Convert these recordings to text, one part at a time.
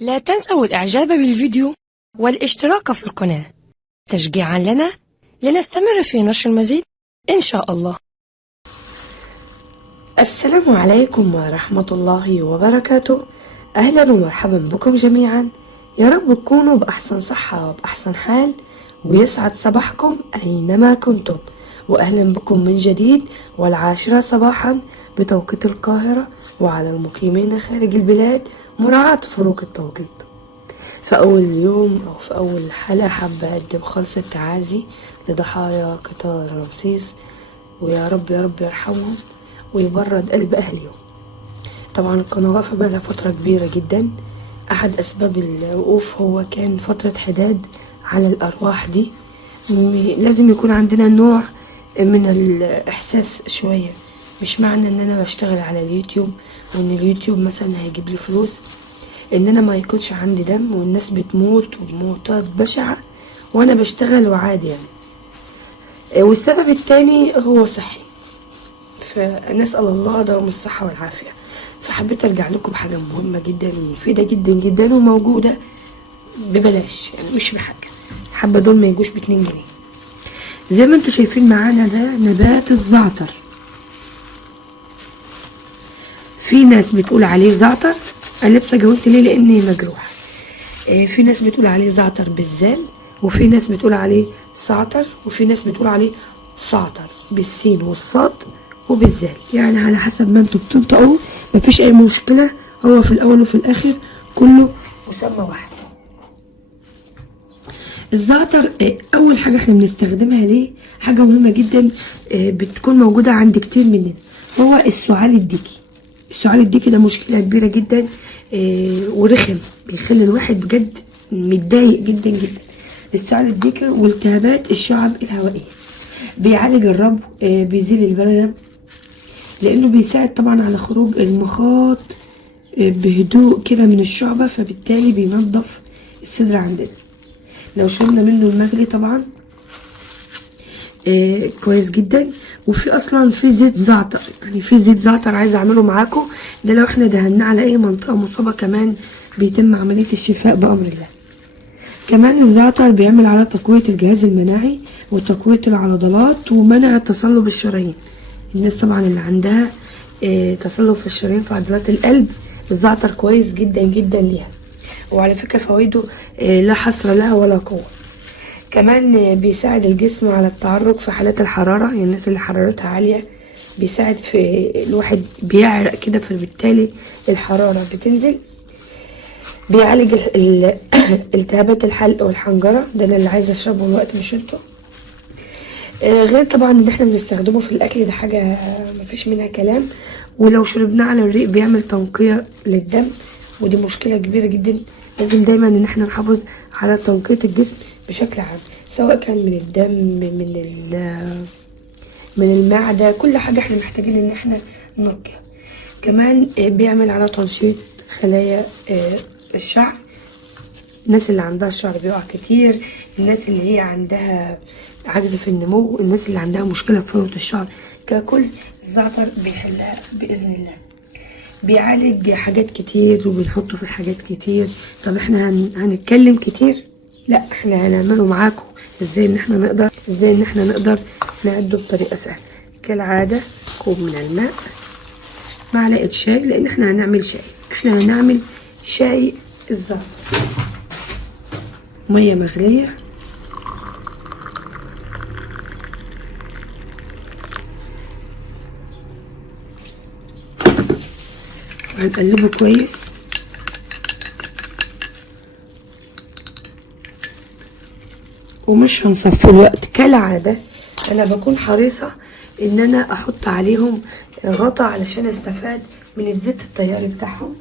لا تنسوا الإعجاب بالفيديو والاشتراك في القناة تشجيعا لنا لنستمر في نشر المزيد إن شاء الله. السلام عليكم ورحمة الله وبركاته. أهلا ومرحبا بكم جميعا، يا رب تكونوا بأحسن صحة وبأحسن حال، ويسعد صباحكم أينما كنتم، وأهلا بكم من جديد والعاشرة صباحا بتوقيت القاهرة، وعلى المقيمين خارج البلاد مراعاة فروق التوقيت. في أول يوم أو في أول حلقة حابة أقدم خالص التعازي لضحايا قطار رمسيس، ويا رب يا رب يرحمهم ويبرد قلب أهلهم. طبعا القناة واقفة بقالها فترة كبيرة جدا، أحد أسباب الوقوف هو كان فترة حداد على الأرواح دي. لازم يكون عندنا نوع من الإحساس شوية، مش معنى إن أنا بشتغل على اليوتيوب وإن اليوتيوب مثلا هيجيب لي فلوس إن أنا ما يكونش عندي دم، والناس بتموت وموتات بشعة وأنا بشتغل وعادي يعني. والسبب التاني هو صحي، فنسأل الله دوام الصحة والعافية. فحبيت أرجع لكم بحاجة مهمة جدا ومفيدة جدا جدا وموجودة ببلاش، يعني مش بحاجة. حبة دول ما يجوش ب2 جنيه. زي ما انتوا شايفين معانا ده نبات الزعتر. في ناس بتقول عليه زعتر، انا لسه جاوبت ليه لاني مجروحة. في ناس بتقول عليه زعتر بالزال، وفي ناس بتقول عليه زعتر، وفي ناس بتقول عليه زعتر بالسين والصاد وبالزال، يعني على حسب ما انتوا بتنطقوا مفيش اي مشكلة، هو في الاول وفي الاخر كله مسمى واحد. الزعتر اول حاجة احنا بنستخدمها ليه حاجة مهمة جدا، بتكون موجودة عند كتير مننا، هو السعال الديكي. السعال الديكي ده مشكلة كبيرة جدا ورخم، بيخلي الواحد بجد متضايق جدا جدا. السعال الديكي والتهابات الشعب الهوائية، بيعالج الربو، بيزيل البلغم، لانه بيساعد طبعا على خروج المخاط بهدوء كده من الشعبة، فبالتالي بينظف الصدر عندنا. لو شربنا منه المغلي طبعا كويس جدا. وفي اصلا في زيت زعتر، يعني في زيت زعتر عايزه اعمله معاكم، ده لو احنا دهناه على اي منطقه مصابه كمان بيتم عمليه الشفاء بامر الله. كمان الزعتر بيعمل على تقويه الجهاز المناعي وتقويه العضلات ومنع تصلب الشرايين. الناس طبعا اللي عندها تصلب في الشرايين في عضلات القلب، الزعتر كويس جدا جدا ليها. وعلى فكره فوائده لا حصر لها ولا قوه. كمان بيساعد الجسم على التعرق في حالات الحرارة، يعني الناس اللي حرارتها عالية بيساعد في الواحد بيعرق كده، فبالتالي الحرارة بتنزل. بيعالج التهابات الحلق والحنجرة، ده انا اللي عايزة اشربه الوقت مش انتوا. غير طبعا ان احنا بنستخدمه في الاكل، ده حاجة مفيش منها كلام. ولو شربناه على الريق بيعمل تنقية للدم، ودي مشكلة كبيرة جدا. لازم دايما ان احنا نحافظ على تنقية الجسم بشكل عام، سواء كان من الدم من المعدة، كل حاجة احنا محتاجين ان احنا ننقيها. كمان بيعمل على تنشيط خلايا الشعر، الناس اللي عندها الشعر بيقع كتير، الناس اللي هي عندها عجز في النمو، الناس اللي عندها مشكلة في فروة الشعر، ككل الزعتر بيحلها بإذن الله. بيعالج حاجات كتير وبنحطه في حاجات كتير. طب احنا هنتكلم كتير؟ لا، احنا هنعمله معاكم ازاي ان احنا نقدر نعده بطريقة سهلة. كالعادة كوب من الماء، معلقة شاي، لان احنا هنعمل شاي الزعتر. مية مغلية، هنقلبه كويس. ومش هنصفي الوقت كالعادة، انا بكون حريصة ان انا احط عليهم غطا علشان استفاد من الزيت الطياري بتاعهم.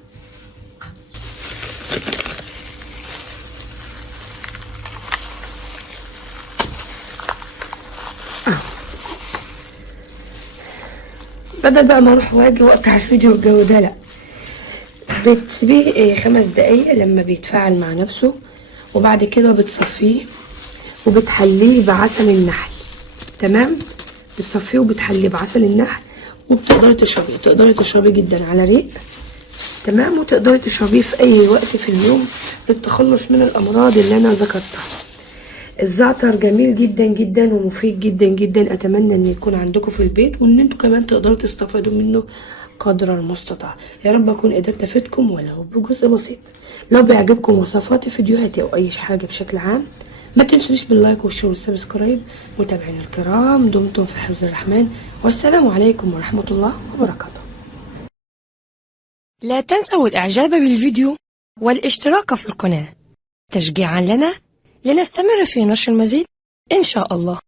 بدل بقى ما اروح واجي واقطع الفيديو والجو ده، لا، بتسيبيه 5 دقايق لما بيتفاعل مع نفسه، وبعد كده بتصفيه وبتحليه بعسل النحل. تمام، بتصفيه وبتحليه بعسل النحل، وبتقدري تشربيه جدا على ريق. تمام، وتقدري تشربيه في اي وقت في اليوم للتخلص من الامراض اللي انا ذكرتها. الزعتر جميل جدا جدا ومفيد جدا جدا، اتمنى ان يكون عندكم في البيت وان انتوا كمان تقدروا تستفادوا منه قدر المستطاع. يا رب اكون قدرت افيدكم ولو بجزء بسيط. لو بيعجبكم وصفاتي فيديوهاتي او اي حاجه بشكل عام، ما تنسونيش باللايك والشير والسبسكرايب. متابعينا الكرام، دمتم في حفظ الرحمن، والسلام عليكم ورحمه الله وبركاته. لا تنسوا الاعجاب بالفيديو والاشتراك في القناه تشجيعا لنا لنستمر في نشر المزيد إن شاء الله.